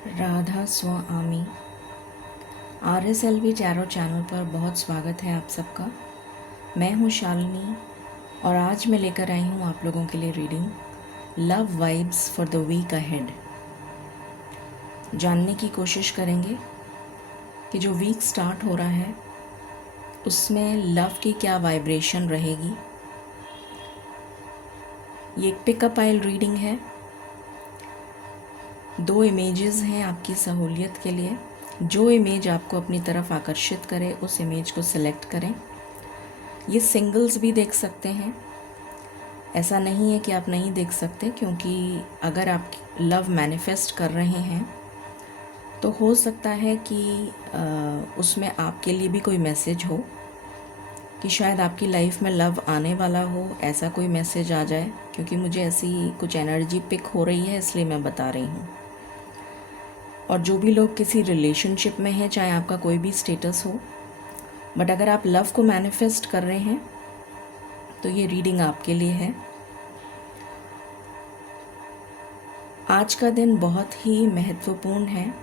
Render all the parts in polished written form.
राधा स्वामी RSLV tarot channel पर बहुत स्वागत है आप सबका। मैं हूँ शालिनी और आज मैं लेकर आई हूँ आप लोगों के लिए reading love vibes for the week ahead. जानने की कोशिश करेंगे कि जो वीक स्टार्ट हो रहा है उसमें लव की क्या वाइब्रेशन रहेगी। ये एक पिकअप आइल रीडिंग है। 2 इमेजेस हैं आपकी सहूलियत के लिए। जो इमेज आपको अपनी तरफ आकर्षित करे उस इमेज को सिलेक्ट करें। ये सिंगल्स भी देख सकते हैं, ऐसा नहीं है कि आप नहीं देख सकते, क्योंकि अगर आप लव मैनिफेस्ट कर रहे हैं तो हो सकता है कि उसमें आपके लिए भी कोई मैसेज हो कि शायद आपकी लाइफ में लव आने वाला हो, ऐसा कोई मैसेज आ जाए। क्योंकि मुझे ऐसी कुछ एनर्जी पिक हो रही है, इसलिए मैं बता रही हूँ। और जो भी लोग किसी रिलेशनशिप में हैं, चाहे आपका कोई भी स्टेटस हो, बट अगर आप लव को मैनिफेस्ट कर रहे हैं तो ये रीडिंग आपके लिए है। आज का दिन बहुत ही महत्वपूर्ण है,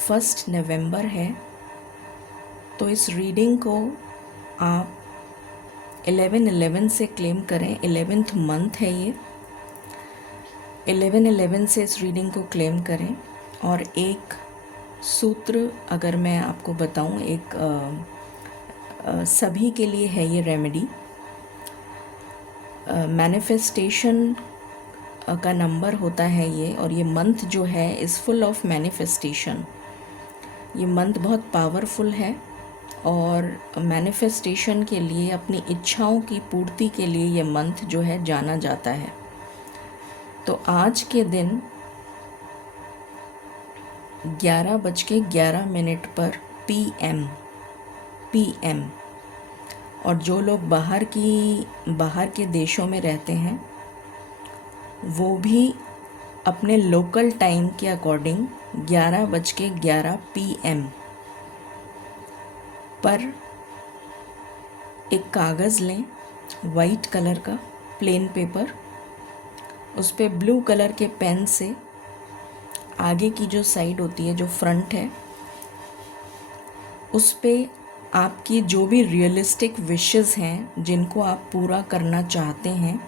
1 नवंबर है। तो इस रीडिंग को आप 11/11 से क्लेम करें। 11th मंथ है ये। 11/11 से इस रीडिंग को क्लेम करें। और एक सूत्र अगर मैं आपको बताऊं, सभी के लिए है ये रेमेडी। मैनिफेस्टेशन का नंबर होता है ये, और ये मंथ जो है इज़ फुल ऑफ मैनिफेस्टेशन। ये मंथ बहुत पावरफुल है और मैनिफेस्टेशन के लिए, अपनी इच्छाओं की पूर्ति के लिए ये मंथ जो है जाना जाता है। तो आज के दिन 11:11 पर PM और जो लोग बाहर के देशों में रहते हैं वो भी अपने लोकल टाइम के अकॉर्डिंग 11:11 PM पर एक कागज़ लें, वाइट कलर का प्लेन पेपर। उस पे ब्लू कलर के पेन से आगे की जो साइड होती है, जो फ्रंट है, उस पे आपकी जो भी रियलिस्टिक विशेस हैं, जिनको आप पूरा करना चाहते हैं,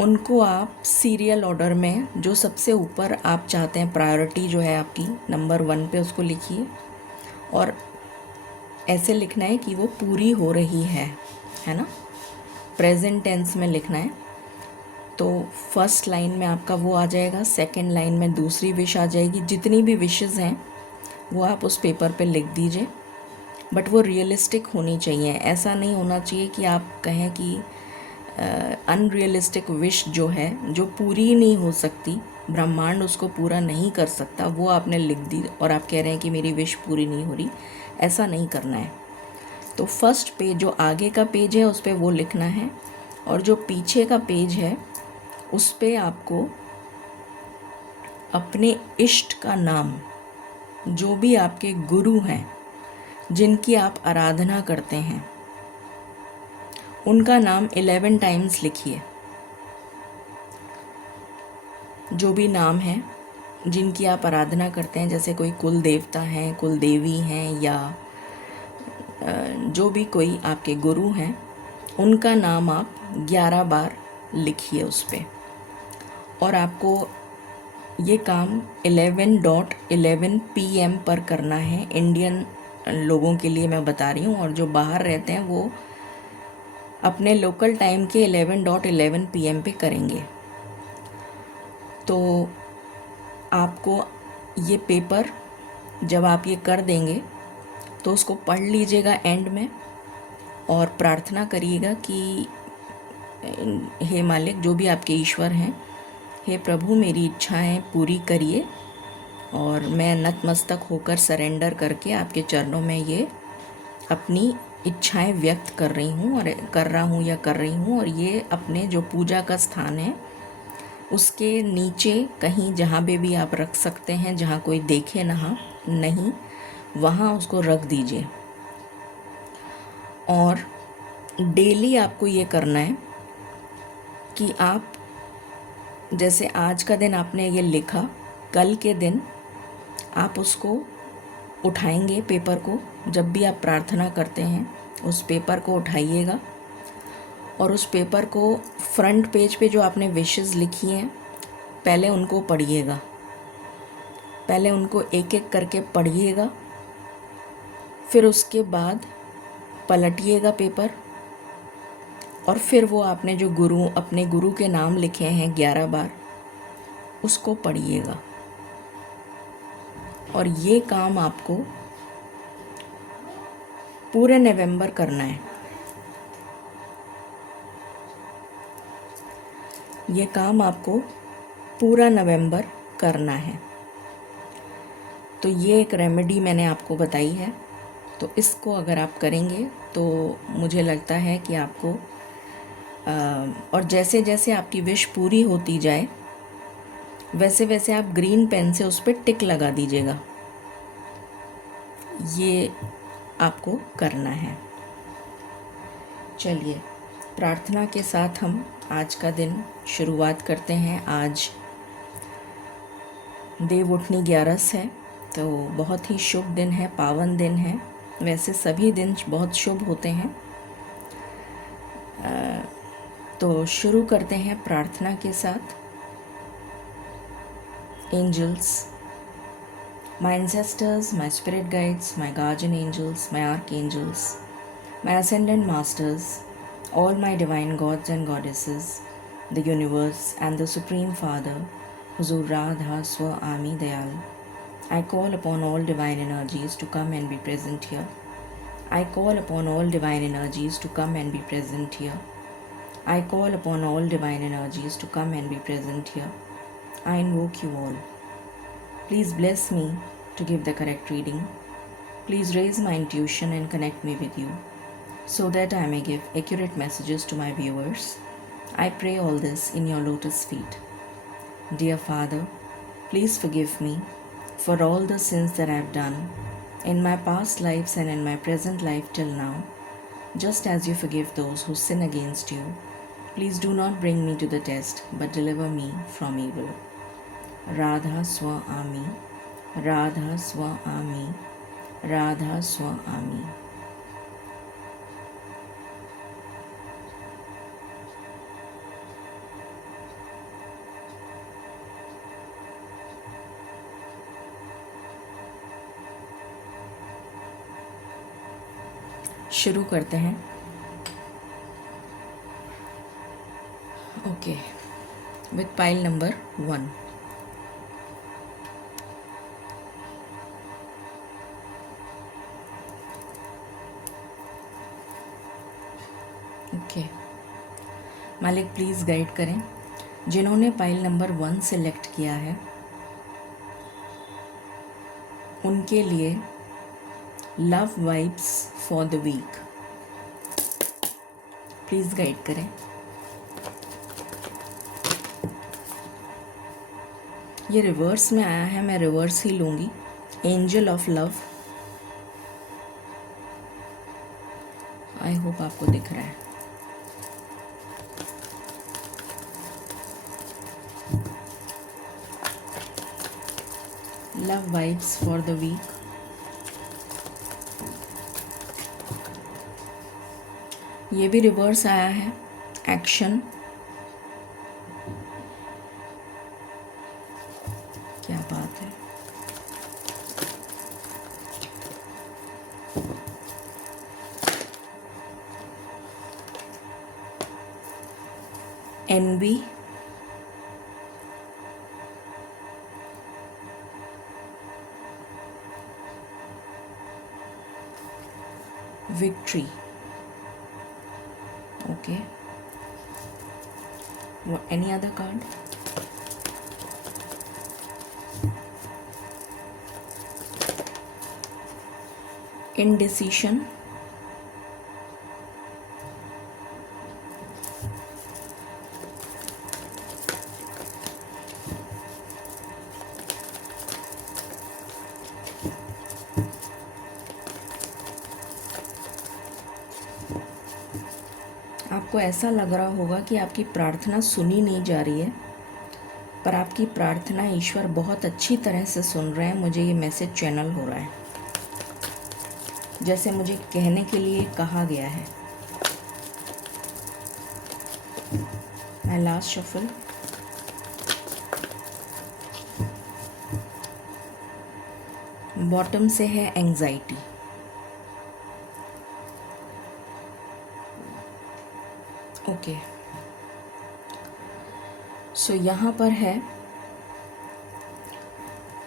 उनको आप सीरियल ऑर्डर में जो सबसे ऊपर आप चाहते हैं, प्रायोरिटी जो है आपकी नंबर 1 पे, उसको लिखिए। और ऐसे लिखना है कि वो पूरी हो रही है ना, प्रेजेंट टेंस में लिखना है। तो फर्स्ट लाइन में आपका वो आ जाएगा, सेकंड लाइन में दूसरी विश आ जाएगी। जितनी भी विशेस हैं वो आप उस पेपर पे लिख दीजिए, बट वो रियलिस्टिक होनी चाहिए। ऐसा नहीं होना चाहिए कि आप कहें कि अनरियलिस्टिक विश जो है, जो पूरी नहीं हो सकती, ब्रह्मांड उसको पूरा नहीं कर सकता, वो आपने लिख दी और आप कह रहे हैं कि मेरी विश पूरी नहीं हो रही। ऐसा नहीं करना है। तो फर्स्ट पेज, जो आगे का पेज है, उस पर वो लिखना है, और जो पीछे का पेज है उस पे आपको अपने इष्ट का नाम, जो भी आपके गुरु हैं, जिनकी आप आराधना करते हैं, उनका नाम 11 टाइम्स लिखिए। जो भी नाम है जिनकी आप आराधना करते हैं, जैसे कोई कुल देवता हैं, कुल देवी हैं, या जो भी कोई आपके गुरु हैं, उनका नाम आप 11 बार लिखिए उस पर। और आपको ये काम 11:11 PM पर करना है। इंडियन लोगों के लिए मैं बता रही हूँ, और जो बाहर रहते हैं वो अपने लोकल टाइम के 11:11 PM पे करेंगे। तो आपको ये पेपर, जब आप ये कर देंगे तो उसको पढ़ लीजिएगा एंड में, और प्रार्थना करिएगा कि हे मालिक, जो भी आपके ईश्वर हैं, हे प्रभु, मेरी इच्छाएं पूरी करिए। और मैं नतमस्तक होकर सरेंडर करके आपके चरणों में ये अपनी इच्छाएं व्यक्त कर रही हूँ, और कर रही हूँ। और ये अपने जो पूजा का स्थान है उसके नीचे कहीं, जहाँ पे भी आप रख सकते हैं, जहाँ कोई देखे नहीं, वहाँ उसको रख दीजिए। और डेली आपको ये करना है कि आप, जैसे आज का दिन आपने ये लिखा, कल के दिन आप उसको उठाएंगे, पेपर को, जब भी आप प्रार्थना करते हैं उस पेपर को उठाइएगा और उस पेपर को फ्रंट पेज पे जो आपने विशेस लिखी हैं पहले उनको पढ़िएगा, पहले उनको एक एक करके पढ़िएगा, फिर उसके बाद पलटिएगा पेपर और फिर वो आपने जो अपने गुरु के नाम लिखे हैं 11 बार उसको पढ़िएगा। और ये काम आपको पूरे नवंबर करना है। ये काम आपको पूरा नवंबर करना है। तो ये एक रेमेडी मैंने आपको बताई है, तो इसको अगर आप करेंगे तो मुझे लगता है कि आपको और जैसे जैसे आपकी विश पूरी होती जाए वैसे वैसे आप ग्रीन पेन से उस पर टिक लगा दीजिएगा। ये आपको करना है। चलिए प्रार्थना के साथ हम आज का दिन शुरुआत करते हैं। आज देव उठनी 11 है, तो बहुत ही शुभ दिन है, पावन दिन है। वैसे सभी दिन बहुत शुभ होते हैं। तो शुरू करते हैं प्रार्थना के साथ। Angels, my ancestors, my spirit guides, my guardian angels, my archangels, my ascendant masters, all my divine gods and goddesses, the universe and the Supreme Father, Huzur Radha Swa Ami Dayal. I call upon all divine energies to come and be present here. I call upon all divine energies to come and be present here. I call upon all divine energies to come and be present here. I invoke you all. Please bless me to give the correct reading. Please raise my intuition and connect me with you so that I may give accurate messages to my viewers. I pray all this in your lotus feet. Dear Father, please forgive me for all the sins that I have done in my past lives and in my present life till now. Just as you forgive those who sin against you, please do not bring me to the test, but deliver me from evil. Radha Swa Ami, Radha Swa Ami, Radha Swa Ami. शुरू करते हैं। Okay, with pile number 1। Okay, मालिक please guide करें। जिन्होंने pile number 1 select किया है उनके लिए love vibes for the week, please guide करें। ये रिवर्स में आया है, मैं रिवर्स ही लूँगी। Angel of love, I hope आपको दिख रहा है। Love vibes for the week. ये भी रिवर्स आया है। एक्शन, क्या बात है। Envy, victory. Okay, what, any other card? Indecision, आपको ऐसा लग रहा होगा कि आपकी प्रार्थना सुनी नहीं जा रही है, पर आपकी प्रार्थना ईश्वर बहुत अच्छी तरह से सुन रहे हैं। मुझे ये मैसेज चैनल हो रहा है, जैसे मुझे कहने के लिए कहा गया है। My last shuffle. बॉटम से है एंजाइटी। ओके, सो यहाँ पर है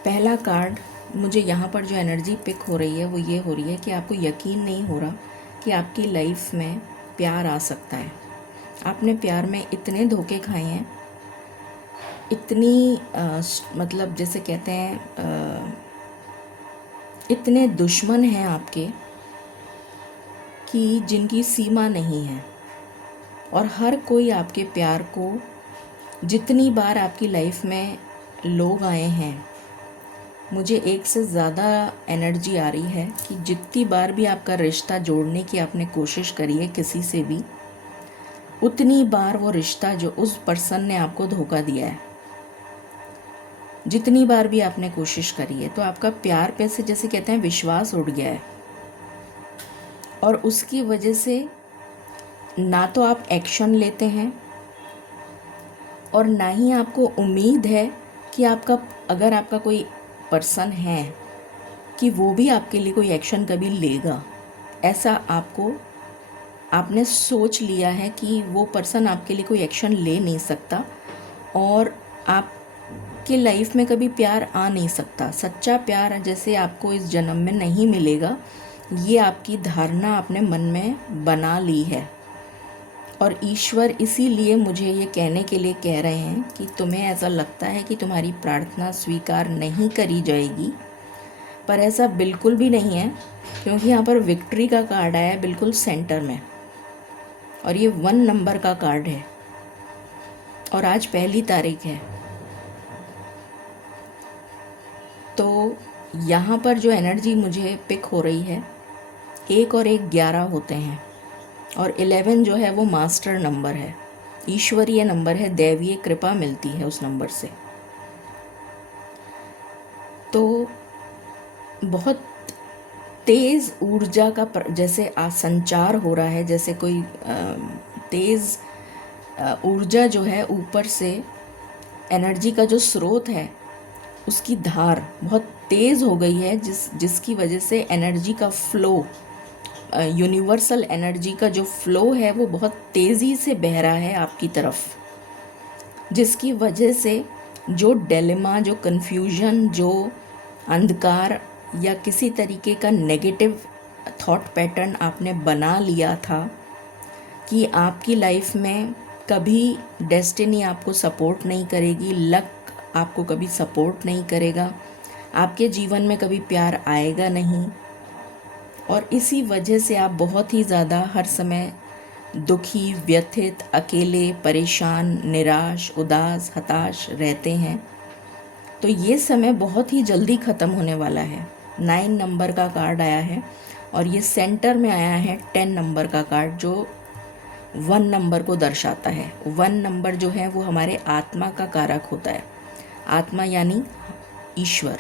पहला कार्ड। मुझे यहाँ पर जो एनर्जी पिक हो रही है वो ये हो रही है कि आपको यकीन नहीं हो रहा कि आपकी लाइफ में प्यार आ सकता है। आपने प्यार में इतने धोखे खाए हैं, इतनी मतलब जैसे कहते हैं इतने दुश्मन हैं आपके कि जिनकी सीमा नहीं है। और हर कोई आपके प्यार को, जितनी बार आपकी लाइफ में लोग आए हैं, मुझे एक से ज़्यादा एनर्जी आ रही है कि जितनी बार भी आपका रिश्ता जोड़ने की आपने कोशिश करी है किसी से भी, उतनी बार वो रिश्ता जो उस पर्सन ने आपको धोखा दिया है। जितनी बार भी आपने कोशिश करी है, तो आपका प्यार पे से जैसे कहते हैं विश्वास उड़ गया है। और उसकी वजह से ना तो आप एक्शन लेते हैं और ना ही आपको उम्मीद है कि अगर आपका कोई पर्सन है कि वो भी आपके लिए कोई एक्शन कभी लेगा। ऐसा आपने सोच लिया है कि वो पर्सन आपके लिए कोई एक्शन ले नहीं सकता और आपके लाइफ में कभी प्यार आ नहीं सकता। सच्चा प्यार जैसे आपको इस जन्म में नहीं मिलेगा, ये आपकी धारणा आपने मन में बना ली है। और ईश्वर इसीलिए मुझे ये कहने के लिए कह रहे हैं कि तुम्हें ऐसा लगता है कि तुम्हारी प्रार्थना स्वीकार नहीं करी जाएगी, पर ऐसा बिल्कुल भी नहीं है, क्योंकि यहाँ पर विक्ट्री का कार्ड आया है बिल्कुल सेंटर में, और ये 1 नंबर का कार्ड है और आज पहली तारीख है। तो यहाँ पर जो एनर्जी मुझे पिक हो रही है, 1 और 1 11 होते हैं, और 11 जो है वो मास्टर नंबर है, ईश्वरीय नंबर है, दैवीय कृपा मिलती है उस नंबर से। तो बहुत तेज़ ऊर्जा का जैसे संचार हो रहा है, जैसे कोई तेज़ ऊर्जा जो है ऊपर से, एनर्जी का जो स्रोत है उसकी धार बहुत तेज़ हो गई है, जिसकी वजह से एनर्जी का फ्लो, यूनिवर्सल एनर्जी का जो फ्लो है वो बहुत तेज़ी से बह रहा है आपकी तरफ, जिसकी वजह से जो डिलेमा, जो कन्फ्यूजन, जो अंधकार या किसी तरीके का नेगेटिव थॉट पैटर्न आपने बना लिया था कि आपकी लाइफ में कभी डेस्टिनी आपको सपोर्ट नहीं करेगी, लक आपको कभी सपोर्ट नहीं करेगा, आपके जीवन में कभी प्यार आएगा नहीं, और इसी वजह से आप बहुत ही ज़्यादा हर समय दुखी, व्यथित, अकेले, परेशान, निराश, उदास, हताश रहते हैं। तो ये समय बहुत ही जल्दी ख़त्म होने वाला है। 9 नंबर का कार्ड आया है और ये सेंटर में आया है 10 नंबर का कार्ड, जो 1 नंबर को दर्शाता है। 1 नंबर जो है वो हमारे आत्मा का कारक होता है। आत्मा यानी ईश्वर,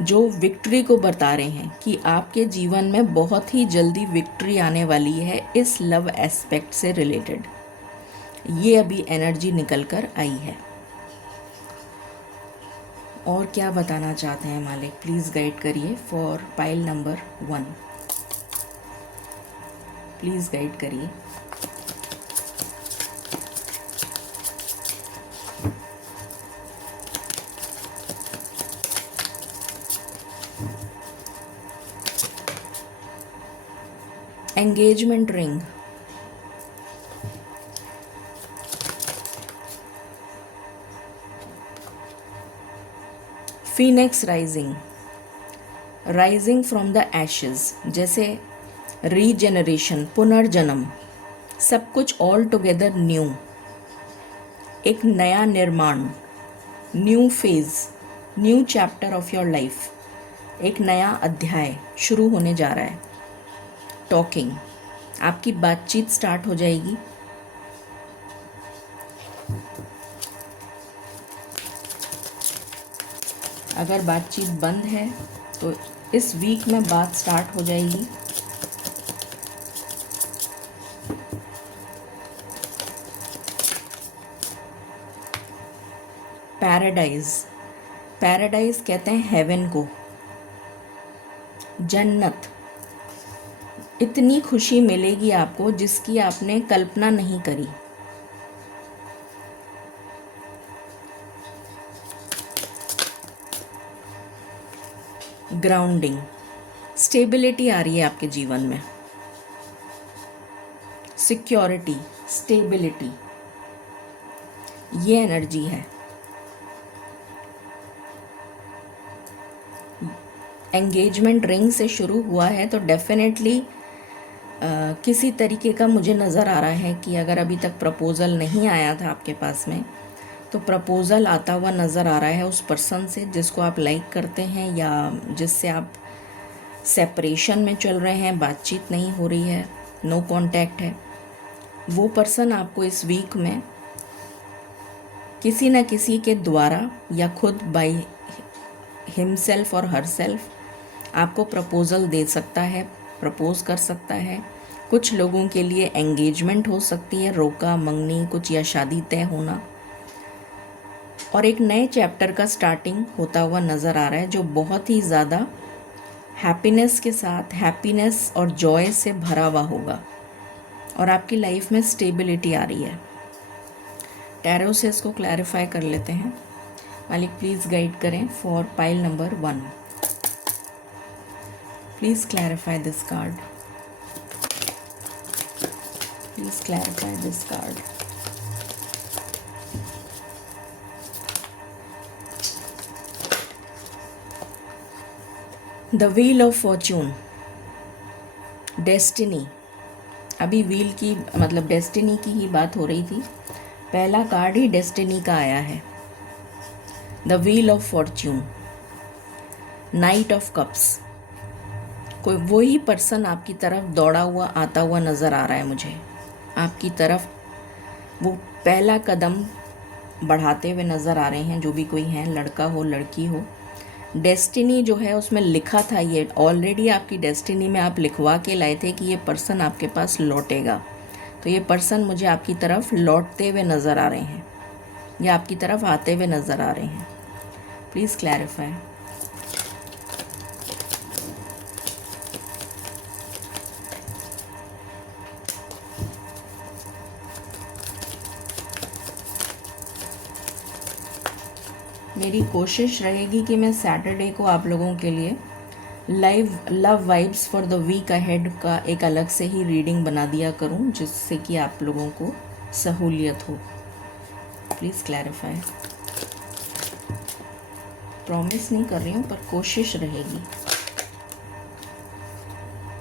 जो विक्ट्री को बता रहे हैं कि आपके जीवन में बहुत ही जल्दी विक्ट्री आने वाली है इस लव एस्पेक्ट से रिलेटेड। ये अभी एनर्जी निकल कर आई है। और क्या बताना चाहते हैं मालिक, प्लीज़ गाइड करिए for pile number 1। Please guide करिए। Engagement ring, phoenix rising, rising from the ashes, जैसे रीजेनरेशन, पुनर्जन्म, सब कुछ ऑल टुगेदर न्यू, एक नया निर्माण, new phase, new chapter of your life, एक नया अध्याय शुरू होने जा रहा है। टॉकिंग, आपकी बातचीत स्टार्ट हो जाएगी। अगर बातचीत बंद है तो इस वीक में बात स्टार्ट हो जाएगी। पैराडाइज, पैराडाइज कहते हैं हेवन को, जन्नत। इतनी खुशी मिलेगी आपको जिसकी आपने कल्पना नहीं करी। ग्राउंडिंग, स्टेबिलिटी आ रही है आपके जीवन में। सिक्योरिटी, स्टेबिलिटी, ये एनर्जी है। एंगेजमेंट रिंग से शुरू हुआ है तो डेफिनेटली किसी तरीके का मुझे नज़र आ रहा है कि अगर अभी तक प्रपोज़ल नहीं आया था आपके पास में तो प्रपोज़ल आता हुआ नज़र आ रहा है उस पर्सन से जिसको आप लाइक करते हैं या जिससे आप सेपरेशन में चल रहे हैं, बातचीत नहीं हो रही है, नो कांटेक्ट है। वो पर्सन आपको इस वीक में किसी न किसी के द्वारा या खुद बाय हिमसेल्फ और हरसेल्फ आपको प्रपोज़ल दे सकता है, प्रपोज कर सकता है। कुछ लोगों के लिए एंगेजमेंट हो सकती है, रोका मंगनी कुछ या शादी तय होना, और एक नए चैप्टर का स्टार्टिंग होता हुआ नज़र आ रहा है जो बहुत ही ज़्यादा हैप्पीनेस के साथ, हैप्पीनेस और जॉय से भरा हुआ होगा और आपकी लाइफ में स्टेबिलिटी आ रही है। टैरो से इसको क्लैरिफाई कर लेते हैं। मालिक प्लीज़ गाइड करें for pile number 1। Please clarify this card, please clarify this card. The wheel of Fortune, destiny. अभी व्हील की मतलब डेस्टिनी की ही बात हो रही थी, पहला कार्ड ही डेस्टिनी का आया है। The wheel of Fortune, night of cups. कोई वही पर्सन आपकी तरफ दौड़ा हुआ आता हुआ नज़र आ रहा है मुझे, आपकी तरफ वो पहला कदम बढ़ाते हुए नज़र आ रहे हैं, जो भी कोई हैं, लड़का हो लड़की हो। डेस्टिनी जो है उसमें लिखा था, ये ऑलरेडी आपकी डेस्टिनी में आप लिखवा के लाए थे कि ये पर्सन आपके पास लौटेगा, तो ये पर्सन मुझे आपकी तरफ लौटते हुए नज़र आ रहे हैं या आपकी तरफ आते हुए नज़र आ रहे हैं। Please clarify. मेरी कोशिश रहेगी कि मैं सैटरडे को आप लोगों के लिए live love vibes for the week ahead का एक अलग से ही रीडिंग बना दिया करूं, जिससे कि आप लोगों को सहूलियत हो। Please clarify. प्रॉमिस नहीं कर रही हूँ पर कोशिश रहेगी।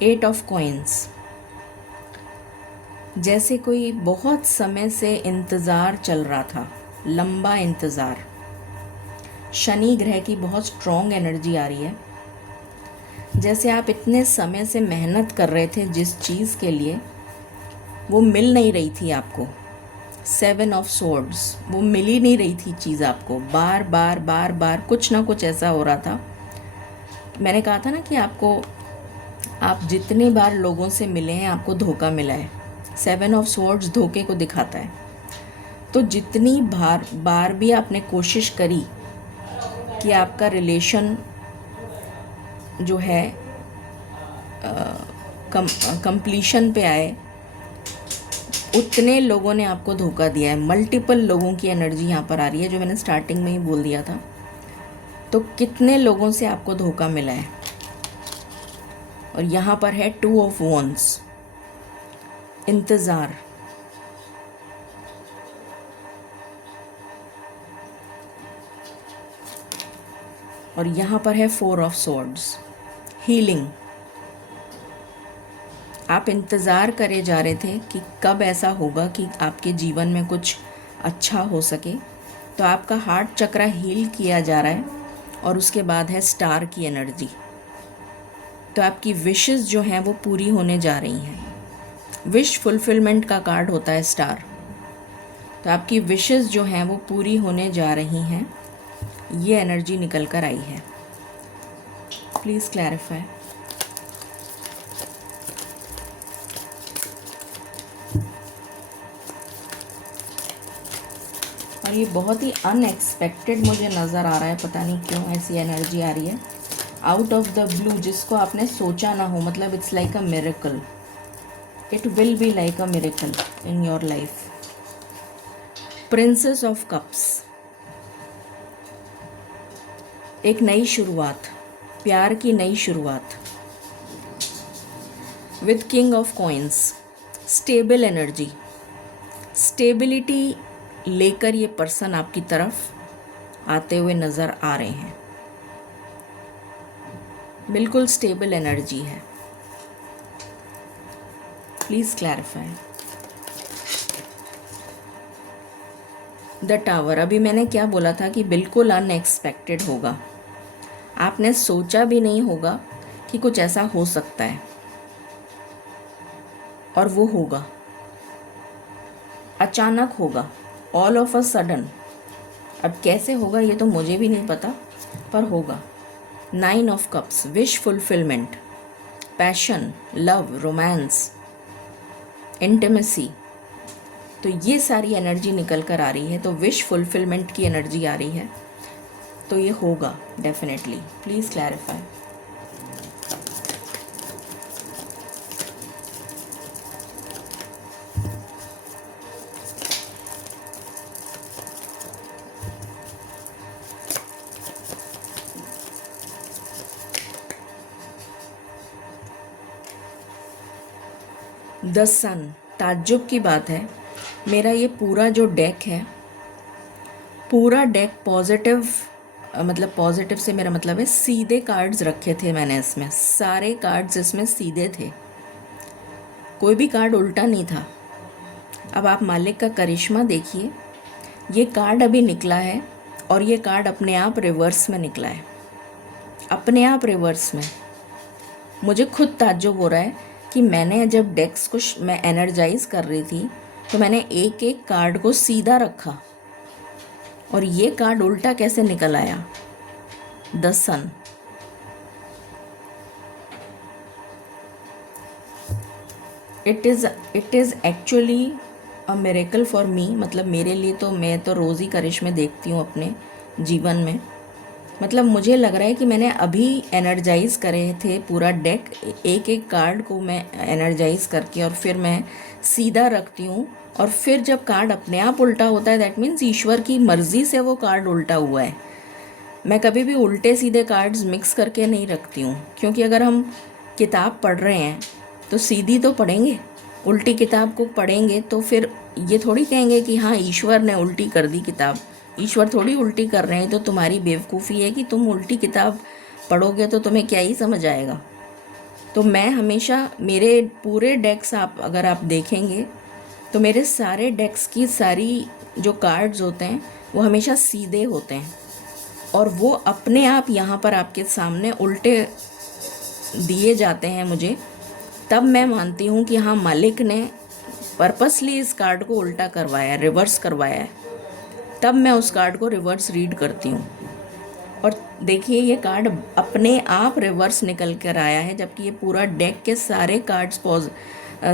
8 ऑफ कॉइन्स, जैसे कोई बहुत समय से इंतज़ार चल रहा था, लंबा इंतज़ार। शनि ग्रह की बहुत स्ट्रॉन्ग एनर्जी आ रही है, जैसे आप इतने समय से मेहनत कर रहे थे जिस चीज़ के लिए, वो मिल नहीं रही थी आपको। 7 ऑफ सोर्ड्स, वो मिल ही नहीं रही थी चीज़ आपको, बार बार बार बार कुछ ना कुछ ऐसा हो रहा था। मैंने कहा था ना कि आपको, आप जितनी बार लोगों से मिले हैं आपको धोखा मिला है। 7 ऑफ सोर्ड्स धोखे को दिखाता है। तो जितनी बार भी आपने कोशिश करी कि आपका रिलेशन जो है कंप्लीशन पे आए, उतने लोगों ने आपको धोखा दिया है। मल्टीपल लोगों की एनर्जी यहाँ पर आ रही है, जो मैंने स्टार्टिंग में ही बोल दिया था। तो कितने लोगों से आपको धोखा मिला है। और यहाँ पर है 2 ऑफ वॉन्ड्स, इंतज़ार। और यहाँ पर है 4 ऑफ स्वॉर्ड्स, हीलिंग। आप इंतज़ार करे जा रहे थे कि कब ऐसा होगा कि आपके जीवन में कुछ अच्छा हो सके, तो आपका हार्ट चक्र हील किया जा रहा है। और उसके बाद है स्टार की एनर्जी, तो आपकी विशेस जो हैं वो पूरी होने जा रही हैं। विश फुलफिलमेंट का कार्ड होता है स्टार, तो आपकी विशेस जो हैं वो पूरी होने जा रही हैं। ये एनर्जी निकल कर आई है। Please clarify. और ये बहुत ही अनएक्सपेक्टेड मुझे नज़र आ रहा है, पता नहीं क्यों ऐसी एनर्जी आ रही है, आउट ऑफ द ब्लू, जिसको आपने सोचा ना हो। मतलब it's like a miracle, it will be like a miracle in your life. Princess of cups, एक नई शुरुआत, प्यार की नई शुरुआत। With king of coins, stable energy, stability लेकर ये पर्सन आपकी तरफ आते हुए नज़र आ रहे हैं। बिल्कुल स्टेबल एनर्जी है। Please clarify. द टावर, अभी मैंने क्या बोला था कि बिल्कुल अनएक्सपेक्टेड होगा, आपने सोचा भी नहीं होगा कि कुछ ऐसा हो सकता है, और वो होगा, अचानक होगा, ऑल ऑफ अ सडन। अब कैसे होगा ये तो मुझे भी नहीं पता, पर होगा। 9 of cups, wish fulfilment, passion, love, romance, intimacy, तो ये सारी एनर्जी निकल कर आ रही है। तो विश फुलफिलमेंट की एनर्जी आ रही है, तो ये होगा डेफिनेटली। Please clarify. द सन, ताज्जुब की बात है, मेरा ये पूरा जो डेक है, पूरा डेक पॉजिटिव, मतलब पॉजिटिव से मेरा मतलब है सीधे कार्ड्स रखे थे मैंने इसमें, सारे कार्ड्स इसमें सीधे थे, कोई भी कार्ड उल्टा नहीं था। अब आप मालिक का करिश्मा देखिए, ये कार्ड अभी निकला है और ये कार्ड अपने आप रिवर्स में निकला है, अपने आप रिवर्स में। मुझे खुद ताज्जुब हो रहा है कि मैंने जब डेक्स को मैं एनर्जाइज कर रही थी तो मैंने एक एक कार्ड को सीधा रखा और ये कार्ड उल्टा कैसे निकल आया। The sun, it is actually a miracle for me, मतलब मेरे लिए तो, मैं तो रोज़ ही करिश्मे देखती हूँ अपने जीवन में। मतलब मुझे लग रहा है कि मैंने अभी एनर्जाइज करे थे पूरा डेक, एक एक कार्ड को मैं एनर्जाइज करके और फिर मैं सीधा रखती हूँ, और फिर जब कार्ड अपने आप उल्टा होता है दैट मीन्स ईश्वर की मर्ज़ी से वो कार्ड उल्टा हुआ है। मैं कभी भी उल्टे सीधे कार्ड्स मिक्स करके नहीं रखती हूँ, क्योंकि अगर हम किताब पढ़ रहे हैं तो सीधी तो पढ़ेंगे, उल्टी किताब को पढ़ेंगे तो फिर ये थोड़ी कहेंगे कि हाँ ईश्वर ने उल्टी कर दी किताब। ईश्वर थोड़ी उल्टी कर रहे हैं, तो तुम्हारी बेवकूफ़ी है कि तुम उल्टी किताब पढ़ोगे तो तुम्हें क्या ही समझ आएगा। तो मैं हमेशा, मेरे पूरे डेक्स अगर आप देखेंगे तो मेरे सारे डेक्स की सारी जो कार्ड्स होते हैं वो हमेशा सीधे होते हैं, और वो अपने आप यहाँ पर आपके सामने उल्टे दिए जाते हैं मुझे। तब मैं मानती हूँ कि हाँ मालिक ने पर्पसली इस कार्ड को उल्टा करवाया, रिवर्स करवाया है, तब मैं उस कार्ड को रिवर्स रीड करती हूँ। और देखिए ये कार्ड अपने आप रिवर्स निकल कर आया है, जबकि ये पूरा डेक के सारे कार्ड्स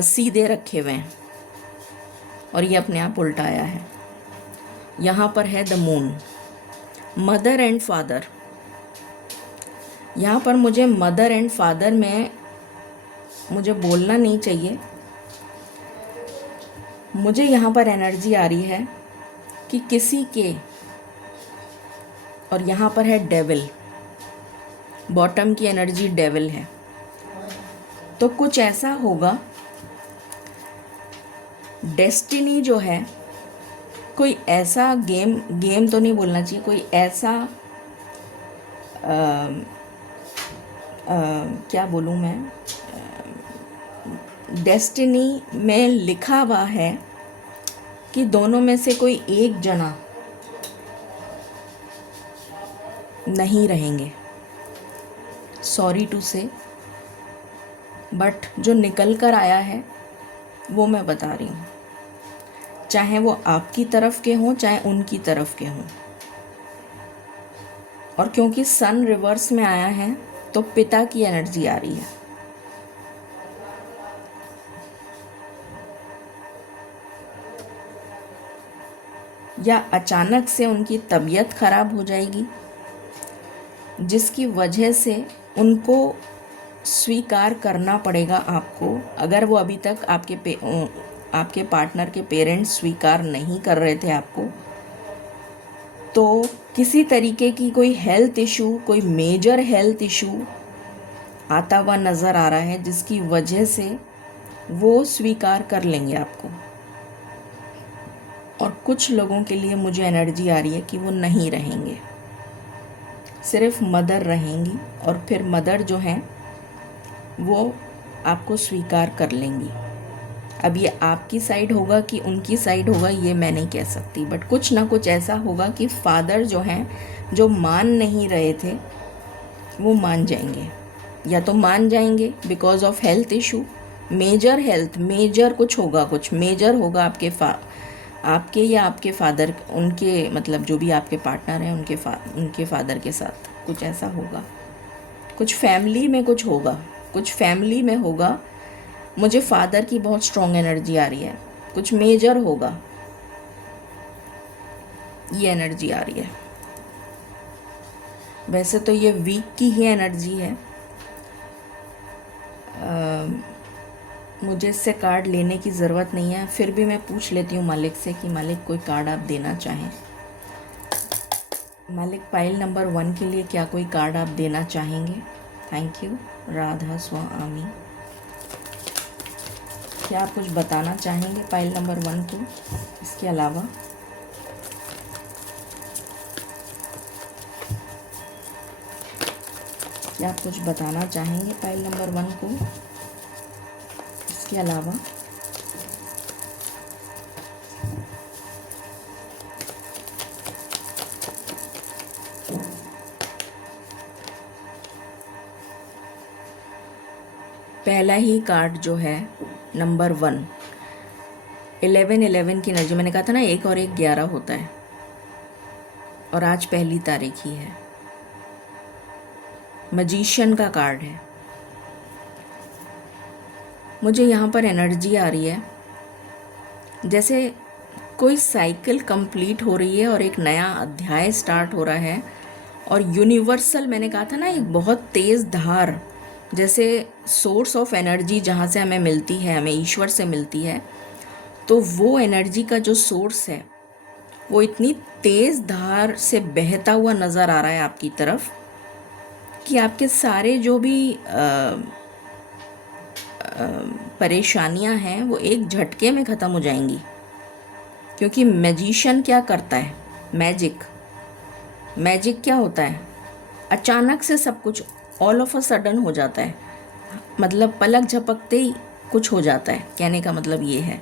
सीधे रखे हुए हैं और ये अपने आप उल्टा आया है। यहाँ पर है the moon, mother and father. यहाँ पर मुझे मदर एंड फादर में मुझे बोलना नहीं चाहिए, मुझे यहाँ पर एनर्जी आ रही है कि किसी के, और यहाँ पर है डेविल, बॉटम की एनर्जी डेविल है, तो कुछ ऐसा होगा, डेस्टिनी जो है, कोई ऐसा गेम तो नहीं बोलना चाहिए, कोई ऐसा क्या बोलूँ मैं, डेस्टिनी में लिखा हुआ है कि दोनों में से कोई एक जना नहीं रहेंगे। सॉरी टू से, बट जो निकल कर आया है वो मैं बता रही हूँ, चाहे वो आपकी तरफ के हों चाहे उनकी तरफ के हों। और क्योंकि सन रिवर्स में आया है तो पिता की एनर्जी आ रही है। या अचानक से उनकी तबीयत खराब हो जाएगी, जिसकी वजह से उनको स्वीकार करना पड़ेगा आपको। अगर वो अभी तक आपके पार्टनर के पेरेंट्स स्वीकार नहीं कर रहे थे आपको, तो किसी तरीके की कोई हेल्थ इशू, कोई मेजर हेल्थ इशू आता हुआ नज़र आ रहा है, जिसकी वजह से वो स्वीकार कर लेंगे आपको। और कुछ लोगों के लिए मुझे एनर्जी आ रही है कि वो नहीं रहेंगे, सिर्फ मदर रहेंगी, और फिर मदर जो हैं वो आपको स्वीकार कर लेंगी। अब ये आपकी साइड होगा कि उनकी साइड होगा ये मैं नहीं कह सकती, बट कुछ ना कुछ ऐसा होगा कि फादर जो हैं, जो मान नहीं रहे थे, वो मान जाएंगे। या तो मान जाएंगे because of health issue, major कुछ होगा, कुछ मेजर होगा आपके या आपके फादर, उनके मतलब जो भी आपके पार्टनर हैं उनके फादर के साथ कुछ ऐसा होगा। कुछ फैमिली में कुछ होगा, कुछ फैमिली में होगा। मुझे फादर की बहुत स्ट्रॉन्ग एनर्जी आ रही है, कुछ मेजर होगा, ये एनर्जी आ रही है। वैसे तो ये वीक की ही एनर्जी है। मुझे इससे कार्ड लेने की ज़रूरत नहीं है, फिर भी मैं पूछ लेती हूँ मालिक से कि मालिक कोई कार्ड आप देना चाहें। मालिक पाइल नंबर 1 के लिए क्या कोई कार्ड आप देना चाहेंगे? Thank you. राधा स्वामी, क्या आप कुछ बताना चाहेंगे पाइल नंबर 1 को? इसके अलावा क्या आप कुछ बताना चाहेंगे पाइल नंबर 1 को? इसके अलावा पहला ही कार्ड जो है नंबर 1, 11 की एनर्जी। मैंने कहा था ना 1 और 1 11 होता है, और आज पहली तारीख ही है। मैजिशियन का कार्ड है। मुझे यहाँ पर एनर्जी आ रही है जैसे कोई साइकिल कंप्लीट हो रही है और एक नया अध्याय स्टार्ट हो रहा है। और यूनिवर्सल, मैंने कहा था ना, एक बहुत तेज़ धार, जैसे सोर्स ऑफ एनर्जी जहाँ से हमें मिलती है, हमें ईश्वर से मिलती है, तो वो एनर्जी का जो सोर्स है वो इतनी तेज़ धार से बहता हुआ नज़र आ रहा है आपकी तरफ कि आपके सारे जो भी परेशानियां हैं वो एक झटके में ख़त्म हो जाएंगी। क्योंकि मैजिशियन क्या करता है? मैजिक क्या होता है? अचानक से सब कुछ ऑल ऑफ अ सडन हो जाता है, मतलब पलक झपकते ही कुछ हो जाता है, कहने का मतलब ये है।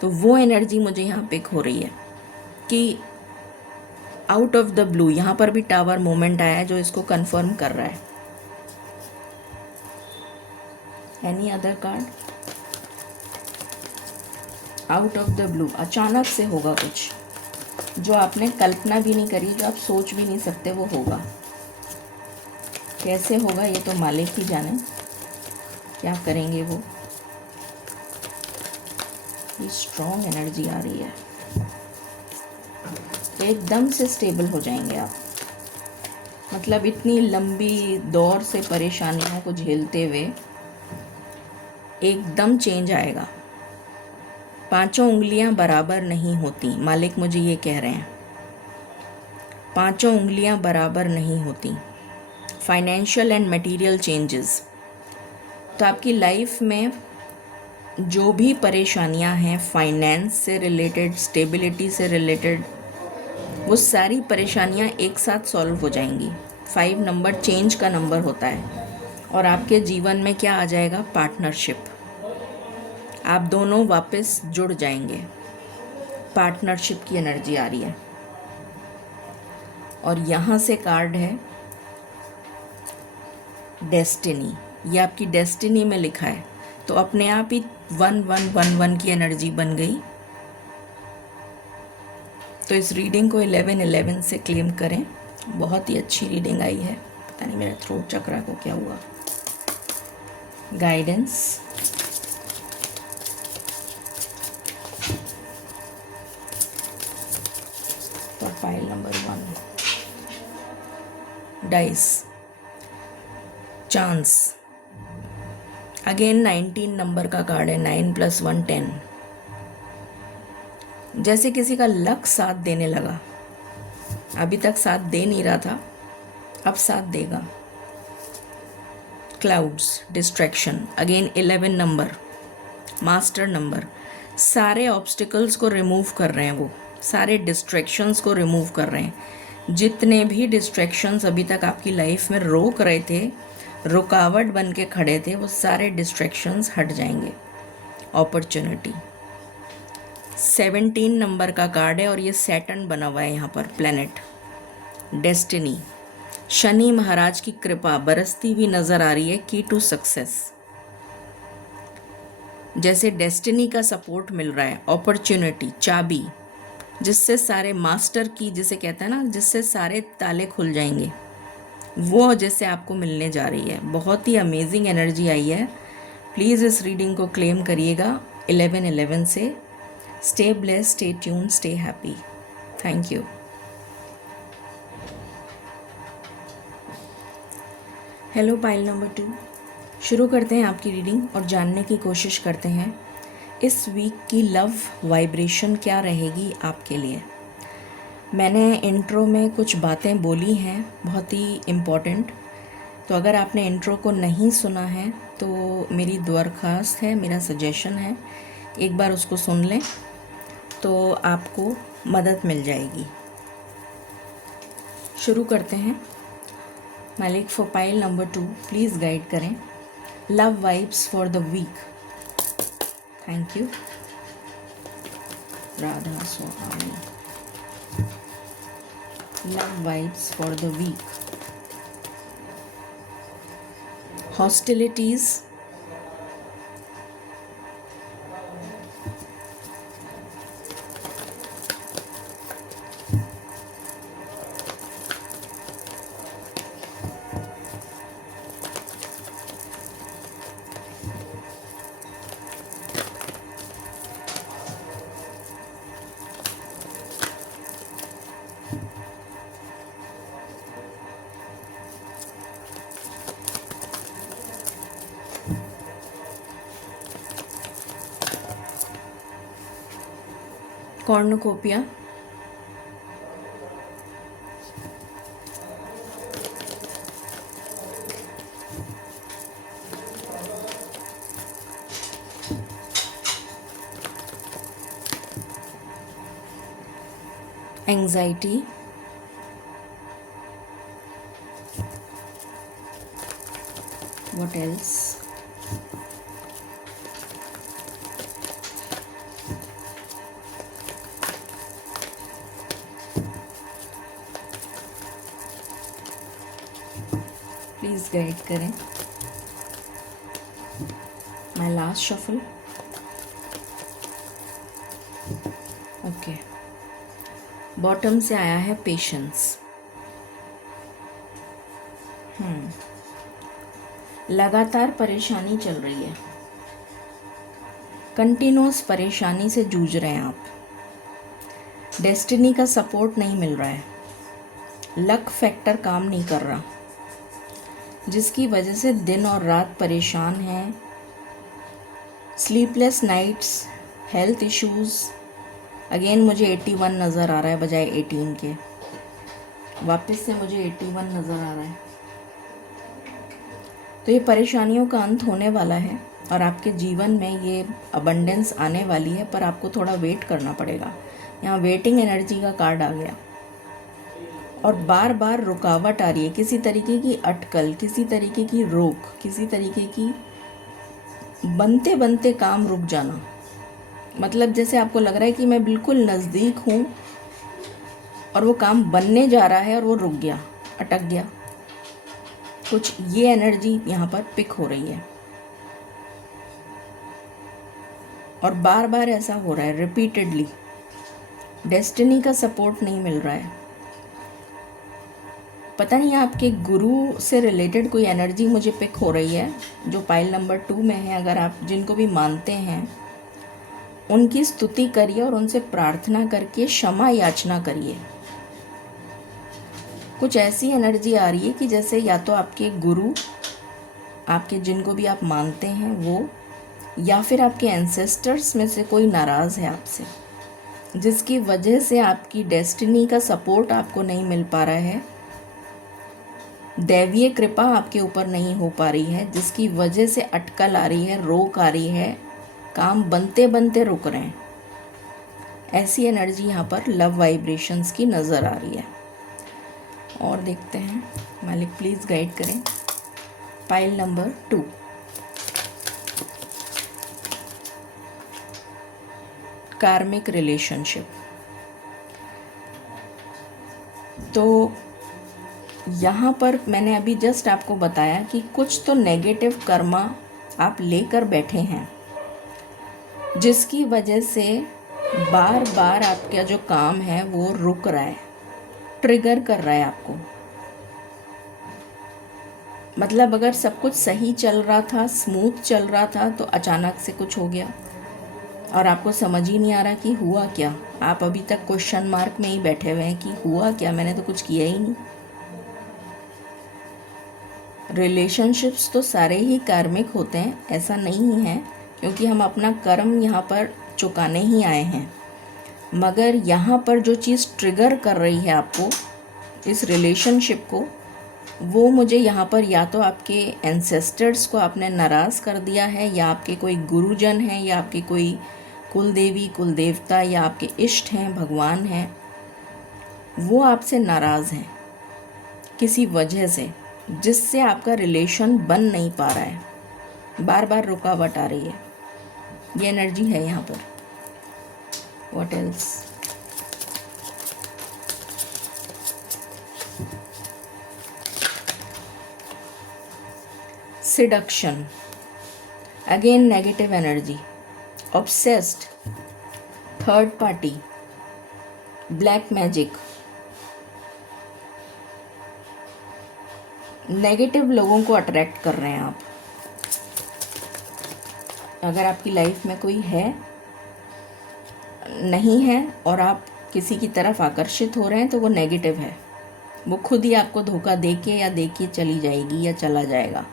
तो वो एनर्जी मुझे यहाँ पिक हो रही है कि आउट ऑफ द ब्लू, यहाँ पर भी टावर मोमेंट आया है जो इसको कंफर्म कर रहा है। Any other card? Out of the blue, अचानक से होगा कुछ जो आपने कल्पना भी नहीं करी, जो आप सोच भी नहीं सकते वो होगा। कैसे होगा ये तो मालिक ही जाने, क्या करेंगे वो। ये स्ट्रॉन्ग एनर्जी आ रही है, एकदम से स्टेबल हो जाएंगे आप। मतलब इतनी लंबी दौर से परेशानियों को झेलते हुए एकदम चेंज आएगा। 5 उंगलियां बराबर नहीं होती, मालिक मुझे ये कह रहे हैं। 5 उंगलियां बराबर नहीं होती। फाइनेंशियल एंड मटेरियल चेंजेस, तो आपकी लाइफ में जो भी परेशानियां हैं फाइनेंस से रिलेटेड, स्टेबिलिटी से रिलेटेड, वो सारी परेशानियां एक साथ सॉल्व हो जाएंगी। 5 नंबर चेंज का नंबर होता है। और आपके जीवन में क्या आ जाएगा? पार्टनरशिप। आप दोनों वापस जुड़ जाएंगे। पार्टनरशिप की एनर्जी आ रही है। और यहाँ से कार्ड है डेस्टिनी, ये आपकी डेस्टिनी में लिखा है। तो अपने आप ही 1111 की एनर्जी बन गई। तो इस रीडिंग को 1111 से क्लेम करें बहुत ही अच्छी रीडिंग आई है। पता नहीं मेरा थ्रोट चक्रा को क्या हुआ। Guidance, for pile number 1, dice, chance. Again 19 number का कार्ड है। 9 + 1 10। जैसे किसी का लक साथ देने लगा। अभी तक साथ दे नहीं रहा था, अब साथ देगा। Clouds, distraction. Again 11 number, master number. सारे ऑब्स्टिकल्स को रिमूव कर रहे हैं वो, सारे डिस्ट्रैक्शंस को रिमूव कर रहे हैं। जितने भी डिस्ट्रैक्शंस अभी तक आपकी लाइफ में रोक रहे थे, रुकावट बन के खड़े थे, वो सारे डिस्ट्रैक्शंस हट जाएंगे। अपॉर्चुनिटी। 17 नंबर का कार्ड है और ये सैटर्न बना हुआ है यहाँ पर, प्लैनेट। डेस्टिनी, शनि महाराज की कृपा बरसती हुई नजर आ रही है। की टू सक्सेस, जैसे डेस्टिनी का सपोर्ट मिल रहा है। अपॉर्चुनिटी, चाबी, जिससे सारे मास्टर की, जिसे कहते हैं ना, जिससे सारे ताले खुल जाएंगे, वो जैसे आपको मिलने जा रही है। बहुत ही अमेजिंग एनर्जी आई है। प्लीज़ इस रीडिंग को क्लेम करिएगा 11/11 से। Stay blessed, stay tune, stay happy. Thank you. Hello pile number 2, शुरू करते हैं आपकी रीडिंग और जानने की कोशिश करते हैं इस वीक की लव वाइब्रेशन क्या रहेगी आपके लिए। मैंने इंट्रो में कुछ बातें बोली हैं बहुत ही इम्पॉर्टेंट, तो अगर आपने इंट्रो को नहीं सुना है तो मेरी दरख्वास्त है, मेरा सजेशन है, एक बार उसको सुन लें तो आपको मदद मिल जाएगी। शुरू करते हैं। मालिक for pile number 2 please guide करें love vibes for the week. Thank you. Radha Swami. Love vibes for the week. Hostilities, cornucopia, anxiety, what else? Please guide करें। My last shuffle. Okay, bottom से आया है पेशेंस। लगातार परेशानी चल रही है, कंटिन्यूअस परेशानी से जूझ रहे हैं आप। डेस्टिनी का सपोर्ट नहीं मिल रहा है, लक फैक्टर काम नहीं कर रहा, जिसकी वजह से दिन और रात परेशान हैं। Sleepless nights, health issues. Again मुझे 81 नज़र आ रहा है बजाय 18 के। वापस से मुझे 81 नज़र आ रहा है। तो ये परेशानियों का अंत होने वाला है और आपके जीवन में ये अबंडेंस आने वाली है, पर आपको थोड़ा वेट करना पड़ेगा। यहाँ वेटिंग एनर्जी का कार्ड आ गया और बार बार रुकावट आ रही है, किसी तरीके की अटकल, किसी तरीके की रोक, किसी तरीके की बनते बनते काम रुक जाना। मतलब जैसे आपको लग रहा है कि मैं बिल्कुल नज़दीक हूँ और वो काम बनने जा रहा है और वो रुक गया, अटक गया। कुछ ये एनर्जी यहाँ पर पिक हो रही है और बार बार ऐसा हो रहा है, रिपीटेडली। डेस्टिनी का सपोर्ट नहीं मिल रहा है। पता नहीं आपके गुरु से रिलेटेड कोई एनर्जी मुझे पिक हो रही है जो पाइल नंबर 2 में है। अगर आप जिनको भी मानते हैं उनकी स्तुति करिए और उनसे प्रार्थना करके क्षमा याचना करिए। कुछ ऐसी एनर्जी आ रही है कि जैसे या तो आपके गुरु, आपके जिनको भी आप मानते हैं वो, या फिर आपके एंसेस्टर्स में से कोई नाराज़ है आपसे, जिसकी वजह से आपकी डेस्टिनी का सपोर्ट आपको नहीं मिल पा रहा है, दैवीय कृपा आपके ऊपर नहीं हो पा रही है, जिसकी वजह से अटकल आ रही है, रोक आ रही है, काम बनते बनते रुक रहे हैं। ऐसी एनर्जी यहाँ पर लव वाइब्रेशंस की नज़र आ रही है। और देखते हैं, मालिक प्लीज़ गाइड करें। पाइल नंबर 2, कार्मिक रिलेशनशिप। तो यहाँ पर मैंने अभी जस्ट आपको बताया कि कुछ तो नेगेटिव कर्मा आप लेकर बैठे हैं, जिसकी वजह से बार बार आपका जो काम है वो रुक रहा है, ट्रिगर कर रहा है आपको। मतलब अगर सब कुछ सही चल रहा था, स्मूथ चल रहा था, तो अचानक से कुछ हो गया और आपको समझ ही नहीं आ रहा कि हुआ क्या। आप अभी तक क्वेश्चन मार्क में ही बैठे हुए हैं कि हुआ क्या, मैंने तो कुछ किया ही नहीं। रिलेशनशिप्स तो सारे ही कार्मिक होते हैं, ऐसा नहीं है, क्योंकि हम अपना कर्म यहाँ पर चुकाने ही आए हैं। मगर यहाँ पर जो चीज़ ट्रिगर कर रही है आपको इस रिलेशनशिप को, वो मुझे यहाँ पर या तो आपके एंसेस्टर्स को आपने नाराज़ कर दिया है, या आपके कोई गुरुजन हैं, या आपके कोई कुल देवी कुल देवता, या आपके इष्ट हैं, भगवान हैं, वो आपसे नाराज़ हैं किसी वजह से, जिससे आपका रिलेशन बन नहीं पा रहा है, बार बार रुकावट आ रही है। ये एनर्जी है यहाँ पर। What else? Seduction, again negative energy, obsessed, third party, black magic. Negative लोगों को अट्रैक्ट कर रहे हैं आप। अगर आपकी लाइफ में कोई है, नहीं है, और आप किसी की तरफ आकर्षित हो रहे हैं, तो वो नेगेटिव है। वो खुद ही आपको धोखा दे के या दे के चली जाएगी या चला जाएगा।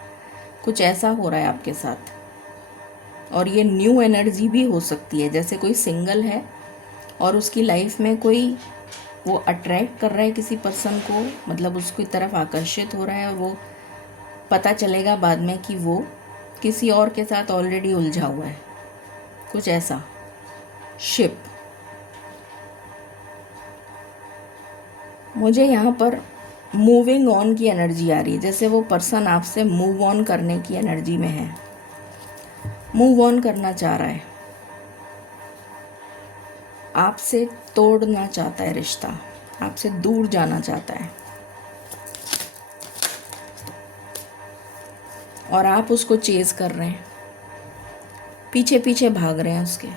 कुछ ऐसा हो रहा है आपके साथ। और ये न्यू एनर्जी भी हो सकती है, जैसे कोई सिंगल है और उसकी लाइफ में कोई वो अट्रैक्ट कर रहा है किसी पर्सन को, मतलब उसकी तरफ आकर्षित हो रहा है, और वो पता चलेगा बाद में कि वो किसी और के साथ ऑलरेडी उलझा हुआ है, कुछ ऐसा। शिप, मुझे यहाँ पर मूविंग ऑन की एनर्जी आ रही है, जैसे वो पर्सन आपसे मूव ऑन करने की एनर्जी में है, मूव ऑन करना चाह रहा है, आपसे तोड़ना चाहता है रिश्ता, आपसे दूर जाना चाहता है, और आप उसको चेज कर रहे हैं, पीछे पीछे भाग रहे हैं उसके।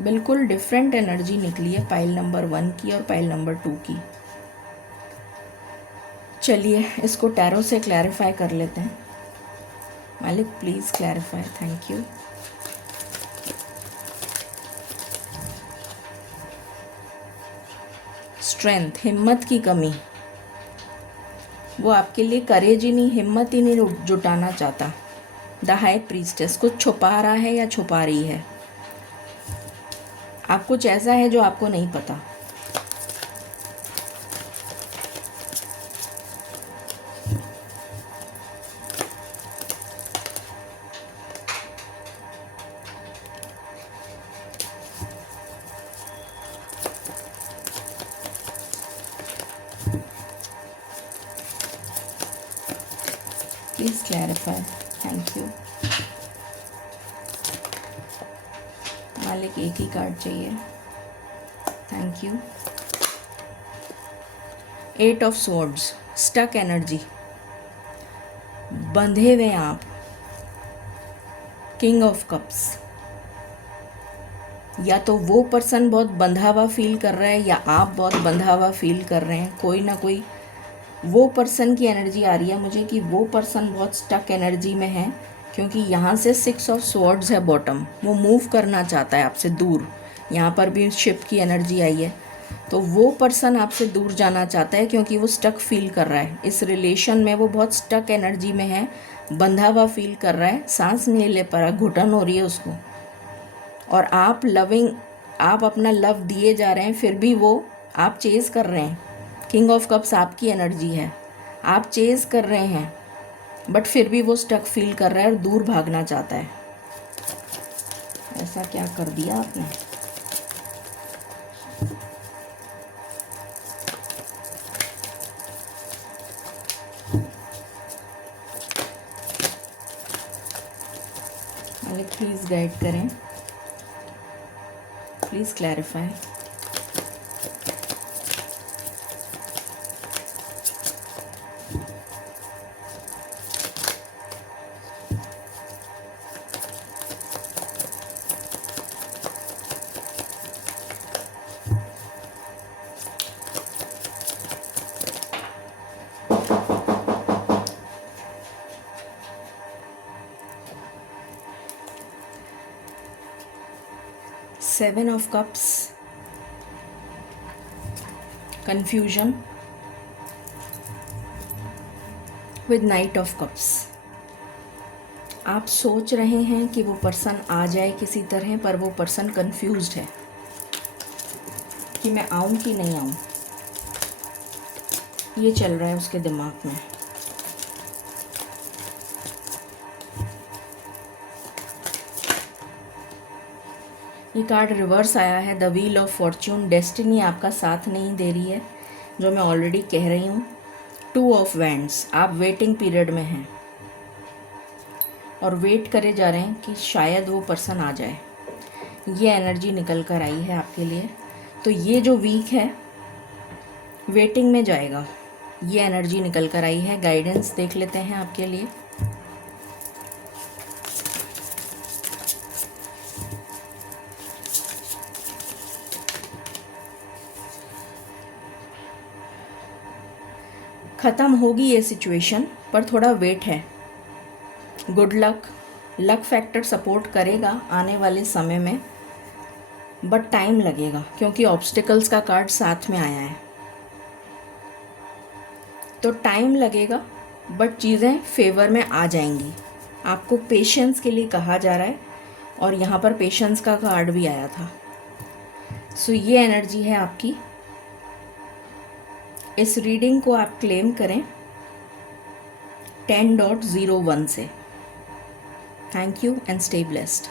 बिल्कुल डिफरेंट एनर्जी निकली है पाइल नंबर 1 की और पाइल नंबर 2 की। चलिए इसको टैरो से क्लैरिफाई कर लेते हैं। मालिक please clarify, thank you. Strength, हिम्मत की कमी, वो आपके लिए करेज ही नहीं, हिम्मत ही नहीं जुटाना चाहता। द हाई प्रीस्टेस कुछ छुपा रहा है या छुपा रही है, आप कुछ ऐसा है जो आपको नहीं पता। Please clarify, thank you. मालिक एक ही कार्ड चाहिए, thank you. 8 of swords, stuck energy, बंधे हुए आप। किंग ऑफ कप्स, या तो वो पर्सन बहुत बंधा हुआ फील कर रहा है या आप बहुत बंधा हुआ फील कर रहे हैं। कोई ना कोई वो पर्सन की एनर्जी आ रही है मुझे कि वो पर्सन बहुत स्टक एनर्जी में है, क्योंकि यहाँ से 6 ऑफ स्वॉर्ड्स है बॉटम। वो मूव करना चाहता है आपसे दूर। यहाँ पर भी शिप की एनर्जी आई है, तो वो पर्सन आपसे दूर जाना चाहता है क्योंकि वो स्टक फील कर रहा है इस रिलेशन में। वो बहुत स्टक एनर्जी में है, बंधा हुआ फील कर रहा है, सांस नहीं ले पा रहा, घुटन हो रही है उसको। और आप अपना लव दिए जा रहे हैं, फिर भी वो आप चेज़ कर रहे हैं। किंग ऑफ कप्स आपकी एनर्जी है, आप चेज़ कर रहे हैं, बट फिर भी वो स्टक फील कर रहा है और दूर भागना चाहता है। ऐसा क्या कर दिया आपने? मालिक प्लीज़ गाइड करें, please clarify. Seven of Cups, confusion with Knight of Cups। आप सोच रहे हैं कि वो पर्सन आ जाए किसी तरह, पर वो पर्सन कंफ्यूज्ड है कि मैं आऊं कि नहीं आऊं। ये चल रहा है उसके दिमाग में। ये कार्ड रिवर्स आया है, the wheel of Fortune. Destiny आपका साथ नहीं दे रही है, जो मैं ऑलरेडी कह रही हूँ। 2 ऑफ वैंड्स, आप वेटिंग पीरियड में हैं और वेट करे जा रहे हैं कि शायद वो पर्सन आ जाए। ये एनर्जी निकल कर आई है आपके लिए। तो ये जो वीक है वेटिंग में जाएगा, ये एनर्जी निकल कर आई है। गाइडेंस देख लेते हैं आपके लिए। ख़त्म होगी ये सिचुएशन, पर थोड़ा वेट है। Good luck, luck factor support करेगा आने वाले समय में, बट टाइम लगेगा क्योंकि ऑब्स्टिकल्स का कार्ड साथ में आया है। तो टाइम लगेगा, बट चीज़ें फेवर में आ जाएंगी। आपको पेशेंस के लिए कहा जा रहा है और यहाँ पर पेशेंस का कार्ड भी आया था। सो ये एनर्जी है आपकी। इस रीडिंग को आप क्लेम करें 10.01 से। Thank you and stay blessed.